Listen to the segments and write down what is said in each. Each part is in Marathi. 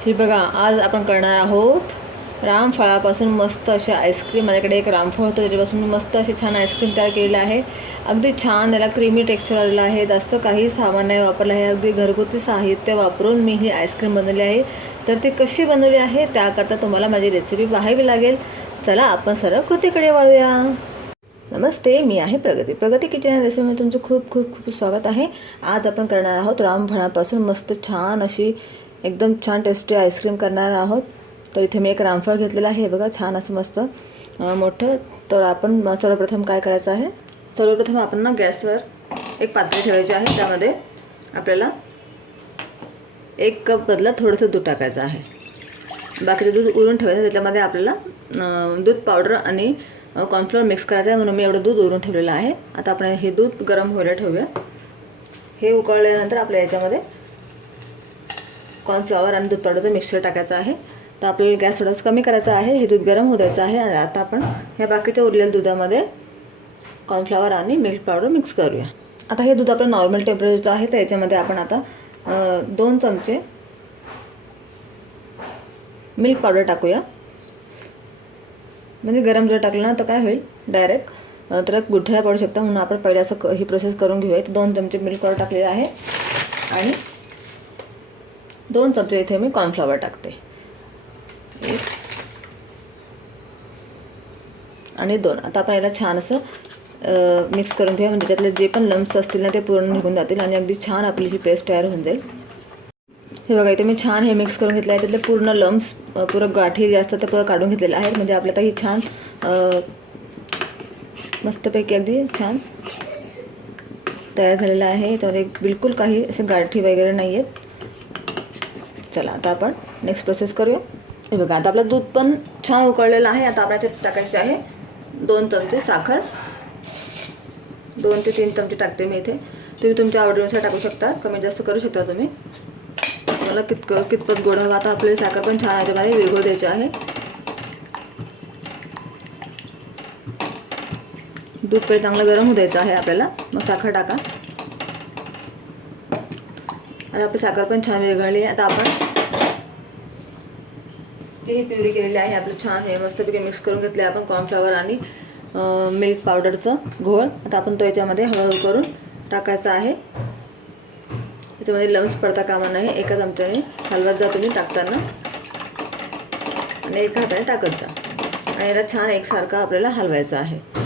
हे बघा आज आपण करणार आहोत रामफळापासून मस्त असे आईस्क्रीम. माझ्याकडे एक रामफळ होतं त्याच्यापासून मी मस्त अशी छान आईस्क्रीम तयार केलेलं आहे. अगदी छान याला क्रीमी टेक्स्चर आलेलं आहे. जास्त काही सामान नाही वापरलं आहे. अगदी घरगुती साहित्य वापरून मी ही आईस्क्रीम बनवली आहे. तर ती कशी बनवली आहे त्याकरता तुम्हाला माझी रेसिपी पाहावी लागेल. चला आपण सरळ कृतीकडे वळूया. नमस्ते मी आहे प्रगती. प्रगती किचन या रेसिपीमध्ये तुमचं खूप खूप खूप स्वागत आहे. आज आपण करणार आहोत रामफळापासून मस्त छान अशी एकदम छान टेस्टी आईस्क्रीम करणार आहोत. तर इथे मी एक रामफळ घेतलेलं आहे. हे बघा छान असं मस्त मोठं. तर आपण सर्वप्रथम काय करायचं आहे? सर्वप्रथम आपण ना गॅसवर एक पात्र ठेवायची आहे. त्यामध्ये आपल्याला एक कप बदला थोडंसं दूध टाकायचं आहे. बाकीचं दूध उरून ठेवायचं त्याच्यामध्ये आपल्याला दूध पावडर आणि कॉर्नफ्लोअर मिक्स करायचं आहे. म्हणून मी एवढं दूध उरून ठेवलेलं आहे. आता आपण हे दूध गरम व्हायला ठेवूया. हे उकळल्यानंतर आपल्या याच्यामध्ये कॉर्नफ्लॉवर आणि दूध पावडरचं मिक्सर टाकायचं आहे. तर आपल्याला गॅस थोडासा कमी करायचा आहे. हे दूध गरम होऊ द्यायचं आहे. आणि आता आपण ह्या बाकीच्या उरलेल्या दुधामध्ये कॉर्नफ्लॉवर आणि मिल्क पावडर मिक्स करूया. आता हे दूध आपलं नॉर्मल टेम्परेचरचं आहे. तर याच्यामध्ये आपण आता दोन चमचे मिल्क पावडर टाकूया. म्हणजे गरम जर टाकलं ना तर काय होईल? डायरेक्ट तर गुठळ्या पडू शकता म्हणून आपण पहिले असं क- ही प्रोसेस करून घेऊया. तर दोन चमचे मिल्क पावडर टाकलेले आहे. आणि दोन चमचे इथे मी कॉर्नफ्लॉवर टाकते. एक. आणि दोन. आता आपण याला छान असं मिक्स करून घेऊया. म्हणजे त्यातले जे पण लम्स असतील ना ते पूर्ण निघून जातील आणि अगदी छान आपली ही पेस्ट तयार होऊन जाईल. हे बघा इथे मी छान हे मिक्स करून घेतलं आहे याच्यातले पूर्ण लम्स पुरं गाठी जे असतात ते पुरं काढून घेतलेले आहेत. म्हणजे आपल्या आता ही छान मस्तपैकी अगदी छान तयार झालेलं आहे. याच्यामध्ये बिलकुल काही असे गाठी वगैरे नाही आहेत चला आता आपण नेक्स्ट प्रोसेस करूया. हे बघा आता आपलं दूध पण छान उकळलेलं आहे. आता आपल्याला टाकायचे आहे. दोन चमचे साखर. दोन ते तीन चमचे टाकते मी इथे. तुम्ही तुमच्या आवडीनुसार टाकू शकता. कमी जास्त करू शकता तुम्ही. मला कितक कितपत गोड हवा आता आपल्याला साखर पण छान याच्यामध्ये विरघळ द्यायची आहे. दूध पहिले चांगलं गरम होऊ द्यायचं आहे आपल्याला. मग साखर टाका. आता आपली साखर पण छान विरघळली. आता आपण ही प्युरी केलेली आहे. आपलं छान हे मस्तपैकी मिक्स करून घेतले आपण कॉर्नफ्लॉवर आणि मिल्क पावडरचं घोळ. आता आपण तो याच्यामध्ये हळूहळू करून टाकायचा आहे. त्याच्यामध्ये लम्स पडता कामा नाही एका चमच्याने हलवत जा तुम्ही टाकताना. आणि एका हाताने टाकत जा. आणि याला छान एकसारखा आपल्याला हलवायचा आहे.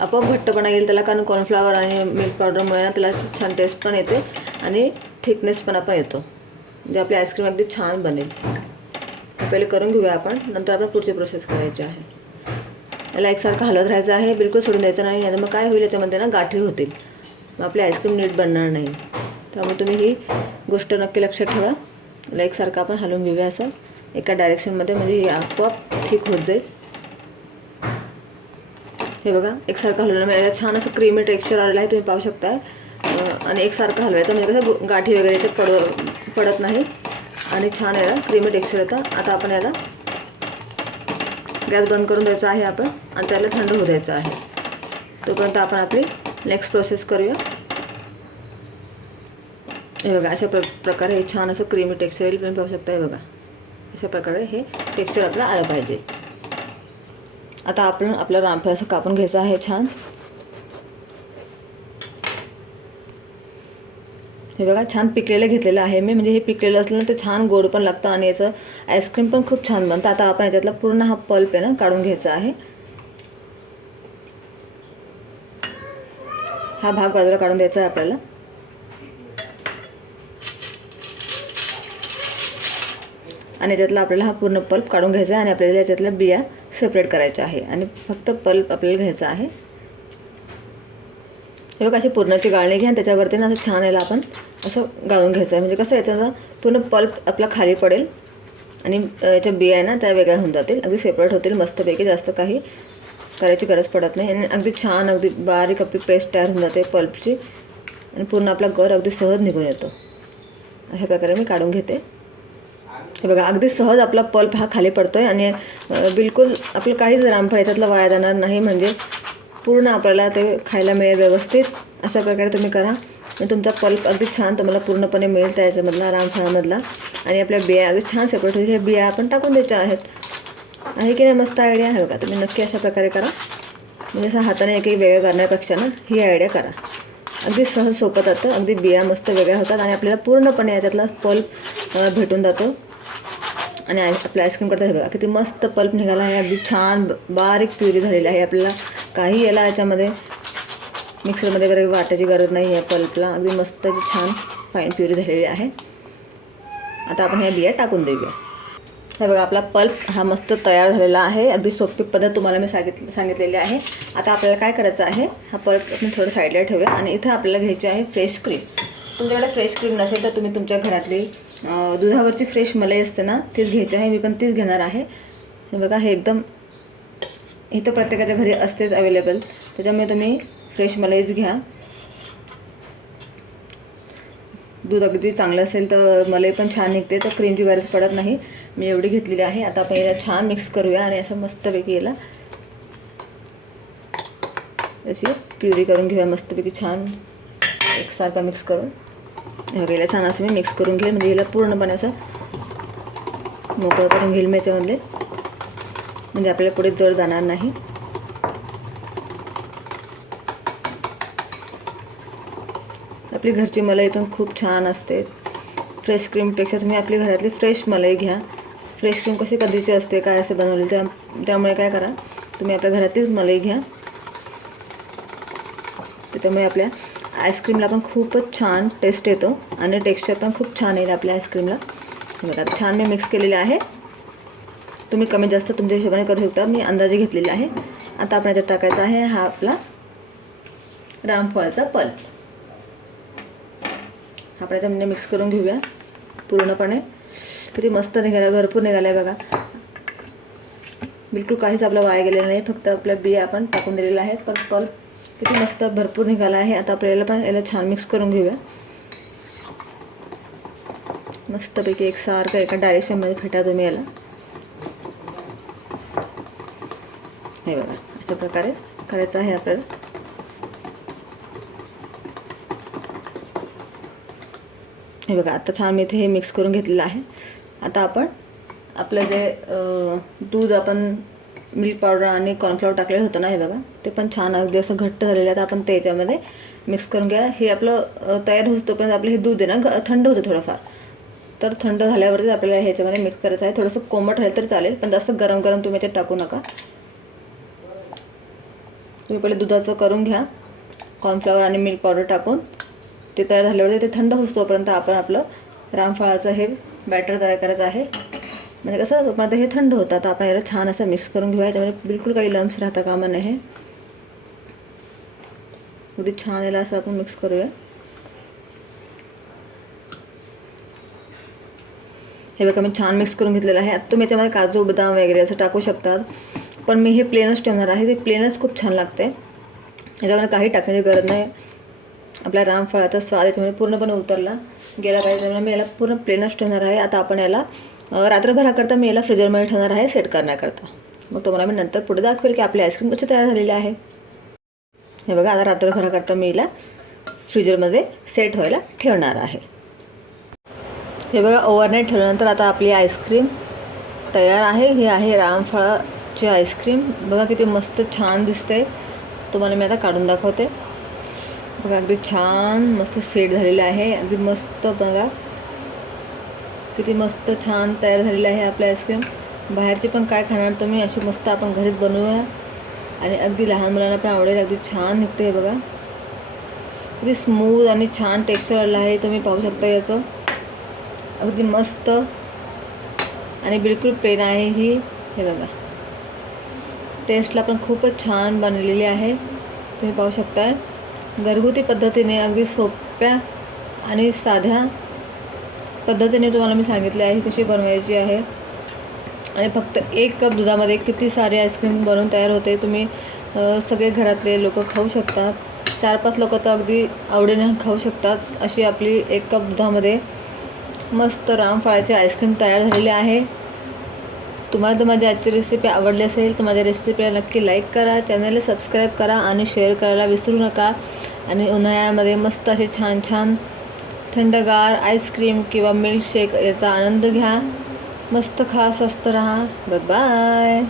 आपोआप घट्टपणा येईल त्याला कारण कॉर्नफ्लॉवर आणि मिल्क पावडरमुळे ना त्याला छान टेस्ट पण येते आणि थिकनेसपणा पण येतो. म्हणजे आपली आईस्क्रीम अगदी छान बनेल. पहिले करून घेऊया आपण नंतर आपण पुढची प्रोसेस करायची आहे. याला एकसारखं हलवत राहायचं आहे बिलकुल सोडून द्यायचं नाही आणि मग काय होईल याच्यामध्ये ना गाठी होतील. मग आपली आईस्क्रीम नीट बनणार नाही. त्यामुळे तुम्ही ही गोष्ट नक्की लक्षात ठेवा. याला एकसारखं आपण हलवून घेऊया असं. एका डायरेक्शनमध्ये म्हणजे ही आपोआप ठीक होत जाईल. हे बघा एकसारखं हलवलं. म्हणजे याला छान असं क्रीमी टेक्स्चर आलेलं आहे तुम्ही पाहू शकता. आणि एकसारखं हलवायचं म्हणजे कसं गाठी वगैरे ते पड पडत नाही. आणि छान याला क्रीमी टेक्स्चर येतं. आता आपण याला गॅस बंद करून द्यायचा आहे आपण. आणि त्याला थंड होऊ द्यायचं आहे. तोपर्यंत आपण आपली नेक्स्ट प्रोसेस करूया. हे बघा अशा प्र प्रकारे हे छान असं क्रीमी टेक्स्चर येईल. तुम्ही पाहू शकता हे बघा. अशा प्रकारे हे टेक्स्चर आपलं आलं पाहिजे. आता आपण आपला रामफळ असं कापून घ्यायचं आहे छान. हे बघा छान पिकलेलं घेतलेलं आहे मी. म्हणजे हे पिकलेलं असलं ना ते छान गोड पण लागतं आणि याचं आईस्क्रीम पण खूप छान बनतं. आता आपण याच्यातला पूर्ण हा पल्प आहे ना काढून घ्यायचा आहे. हा भाग बाजूला काढून द्यायचा आहे आपल्याला. आणि याच्यातला आपल्याला हा पूर्ण पल्प काढून घ्यायचा आहे आणि आपल्याला याच्यातल्या बिया सेपरेट करायचं आहे. आणि फक्त पल्प आपल्याला घ्यायचा आहे. हे बघा अशी पूर्णाची गाळणी घ्या आणि त्याच्यावरती ना असं छान याला आपण असं गाळून घ्यायचं आहे. म्हणजे कसं याच्याचा पूर्ण पल्प आपला खाली पडेल. आणि याच्या बिया आहे ना त्या वेगळ्या होऊन जातील. अगदी सेपरेट होतील मस्तपैकी जास्त काही करायची गरज पडत नाही. आणि अगदी छान अगदी बारीक आपली पेस्ट तयार होऊन जाते पल्पची आणि पूर्ण आपला गर अगदी सहज निघून येतो. अशा प्रकारे मी काढून घेते. हे बघा अगदी सहज आपला पल्प हा खाली पडतो आहे आणि बिलकुल आपलं काहीच रामफळ याच्यातलं वाया जाणार नाही म्हणजे पूर्ण आपल्याला ते खायला मिळेल व्यवस्थित. अशा प्रकारे तुम्ही करा. आणि तुमचा पल्प अगदी छान तुम्हाला पूर्णपणे मिळेल त्या याच्यामधला रामफळामधला. आणि आपल्या बिया अगदी छान सेपरेट होईल ह्या बिया आपण टाकून द्यायच्या आहेत. आहे की नाही? मस्त आयडिया आहे बघा. तुम्ही नक्की अशा प्रकारे करा. म्हणजे असं हाताने एकही वेगळं करण्यापेक्षा ना ही आयडिया करा. अगदी सहज सोपं जातं. अगदी बिया मस्त वेगळ्या होतात आणि आपल्याला पूर्णपणे याच्यातला पल्प भेटून जातो. आणि आय आपल्या आईस्क्रीम करता हे बघा किती मस्त पल्प निघाला आहे. अगदी छान बारीक प्युरी झालेली आहे. आपल्याला काही याला याच्यामध्ये मिक्सरमध्ये वगैरे वाटायची गरज नाही आहे पल्पला. अगदी मस्त छान फाईन प्युरी झालेली आहे. आता आपण ह्या बिया टाकून देऊया. हे बघा आपला पल्प हा मस्त तयार झालेला आहे. अगदी सोपी पद्धत तुम्हाला मी सांगितली सांगितलेली आहे. आता आपल्याला काय करायचं आहे हा पल्प आपण थोडं साईडला ठेवूया आणि इथं आपल्याला घ्यायची आहे फ्रेश क्रीम तुमच्याकडे फ्रेश क्रीम नसेल तर तुम्ही तुमच्या घरातली दुधावरची फ्रेश मलाई असते ना तीच घ्यायची आहे. मी पण तीच घेणार आहे. हे बघा हे एकदम इथं प्रत्येकाच्या घरी असतेच अवेलेबल त्याच्यामुळे तुम्ही फ्रेश मलाईच घ्या. दूध अगदी चांगलं असेल तर मलाई पण छान निघते तर क्रीमची गरज पडत नाही. मी एवढी घेतलेली आहे. आता आपण याला छान मिक्स करूया आणि असं मस्तपैकी याला अशी प्युरी करून घेऊया. मस्तपैकी छान एकसारखा मिक्स करून. याला छान असं मी मिक्स करून घेईल म्हणजे याला पूर्णपणे असं मोकळं करून घेईल मी याच्यामधले. म्हणजे आपल्याला पुढे जड जाणार नाही. आपली घरची मलाई पण खूप छान असते. फ्रेश क्रीमपेक्षा तुम्ही आपली घरातली फ्रेश मलाई घ्या. फ्रेश क्रीम कशी कधीची असते काय असे बनवली त्या त्यामुळे काय करा तुम्ही आपल्या घरातलीच मलाई घ्या. त्याच्यामुळे आपल्या आईस्क्रीमला पण खूपच छान टेस्ट येतो आणि टेक्स्चर पण खूप छान येईल आपल्या आईस्क्रीमला बघा छान मी मिक्स केलेले आहे. तुम्ही कमी जास्त तुमच्या हिशोबाने करू शकता. मी अंदाजे घेतलेले आहे. आता आपण याच्यात टाकायचा आहे हा आपला रामफळाचा पल्प. आपण याच्यामध्ये मिक्स करून घेऊया पूर्णपणे. किती मस्त निघाला आहे, भरपूर निघाला आहे बघा. बिलकुल काहीच आपलं वाया गेलेलं नाही फक्त आपल्या बिया आपण टाकून दिलेल्या आहेत. पण पल किती मस्त भरपूर निघाला आहे. आता आपल्याला पण याला छान मिक्स करून घेऊया. मस्तपैकी एक सारखं एका डायरेक्शनमध्ये फेटा तुम्ही याला. हे बघा अशा प्रकारे करायचं आहे आपल्याला. हे बघा आता छान मी इथे हे मिक्स करून घेतलेलं आहे. आता आपण आपलं जे दूध आपण मिल्क पावडर आणि कॉर्नफ्लॉवर टाकलेलं होतं ना हे बघा ते पण छान अगदी असं घट्ट झालेलं आहे. आता आपण त्याच्यामध्ये मिक्स करून घ्या. हे आपलं तयार होतो पण आपलं हे दूध आहे ना ग- थंड होतं थोडंफार. तर थंड झाल्यावरती आपल्याला ह्याच्यामध्ये मिक्स करायचं आहे. थोडंसं कोमट राहिलं तर चालेल पण जास्त गरम गरम तुम्ही याच्यात टाकू नका. तुम्ही पहिले दुधाचं करून घ्या. कॉर्नफ्लॉवर आणि मिल्क पावडर टाकून. ते तयार झाल्यावर ते थंड होस तोपर्यंत आपण आपलं रामफळाचं हे बॅटर तयार करायचं आहे. म्हणजे कसं तोपर्यंत हे थंड होतं आता आपण याला छान असं मिक्स करून घेऊया. याच्यामध्ये बिलकुल काही लम्स राहता कामा नाही अगदी छान याला असं आपण मिक्स करूया. हे बघा मी छान मिक्स करून घेतलेलं आहे. आता तुम्ही याच्यामध्ये काजू बदाम वगैरे असं टाकू शकतात. पण मी हे प्लेनच ठेवणार आहे. ते प्लेनच खूप छान लागते. याच्यामध्ये काही टाकण्याची गरज नाही. आपल्या रामफळाचा स्वाद याच्यामध्ये पूर्णपणे उतरला गेला पाहिजे त्यामुळे मी याला पूर्ण प्लेनच ठेवणार आहे. आता आपण याला रात्रभराकरता मी याला फ्रीजरमध्ये ठेवणार आहे सेट करण्याकरता. मग तुम्हाला मी नंतर पुढे दाखवेल की आपली आईस्क्रीम कशी तयार झालेली आहे. हे बघा आता रात्रभराकरता मी याला फ्रीजरमध्ये सेट व्हायला ठेवणार आहे. हे बघा ओव्हरनाईट ठेवल्यानंतर आता आपली आईस्क्रीम तयार आहे. ही आहे रामफळाची आईस्क्रीम बघा किती मस्त छान दिसते तुम्हाला मी आता काढून दाखवते. बघा अगदी छान मस्त सेट झालेलं आहे. अगदी मस्त बघा. किती मस्त छान तयार झालेलं आहे आपली आईस्क्रीम बाहेरचे पण काय खाणार तुम्ही? अशी मस्त आपण घरीच बनवूया. आणि अगदी लहान मुलांना पण आवडेल. अगदी छान निघते हे बघा. किती स्मूथ आणि छान टेक्स्चर आलं आहे. तुम्ही पाहू शकता याचं. अगदी मस्त. आणि बिलकुल प्लेन आहे ही. हे बघा. टेस्टला पण खूपच छान बनलेली आहे. तुम्ही पाहू शकता घरगुती पद्धतीने अगदी सोप्या आणि साध्या पद्धतीने तुम्हाला मी सांगितले आहे कशी बनवायची आहे. आणि फक्त एक कप दुधामध्ये किती सारे आईस्क्रीम बनवून तयार होते तुम्ही सगळे घरातले लोक खाऊ शकतात. चार पाच लोक तर अगदी आवडीने खाऊ शकतात. अशी आपली एक कप दुधामध्ये मस्त रामफळाची आईस्क्रीम तयार झालेली आहे. तुम्हाला तर माझी आजची रेसिपी आवडली असेल तर माझ्या रेसिपीला नक्की लाईक करा चॅनलला सबस्क्राईब करा आणि शेअर करायला विसरू नका. आणि उन्हाळ्यामध्ये मस्त असे छान छान थंडगार आईस्क्रीम किंवा मिल्कशेक याचा आनंद घ्या. मस्त खा स्वस्त राहा. बाय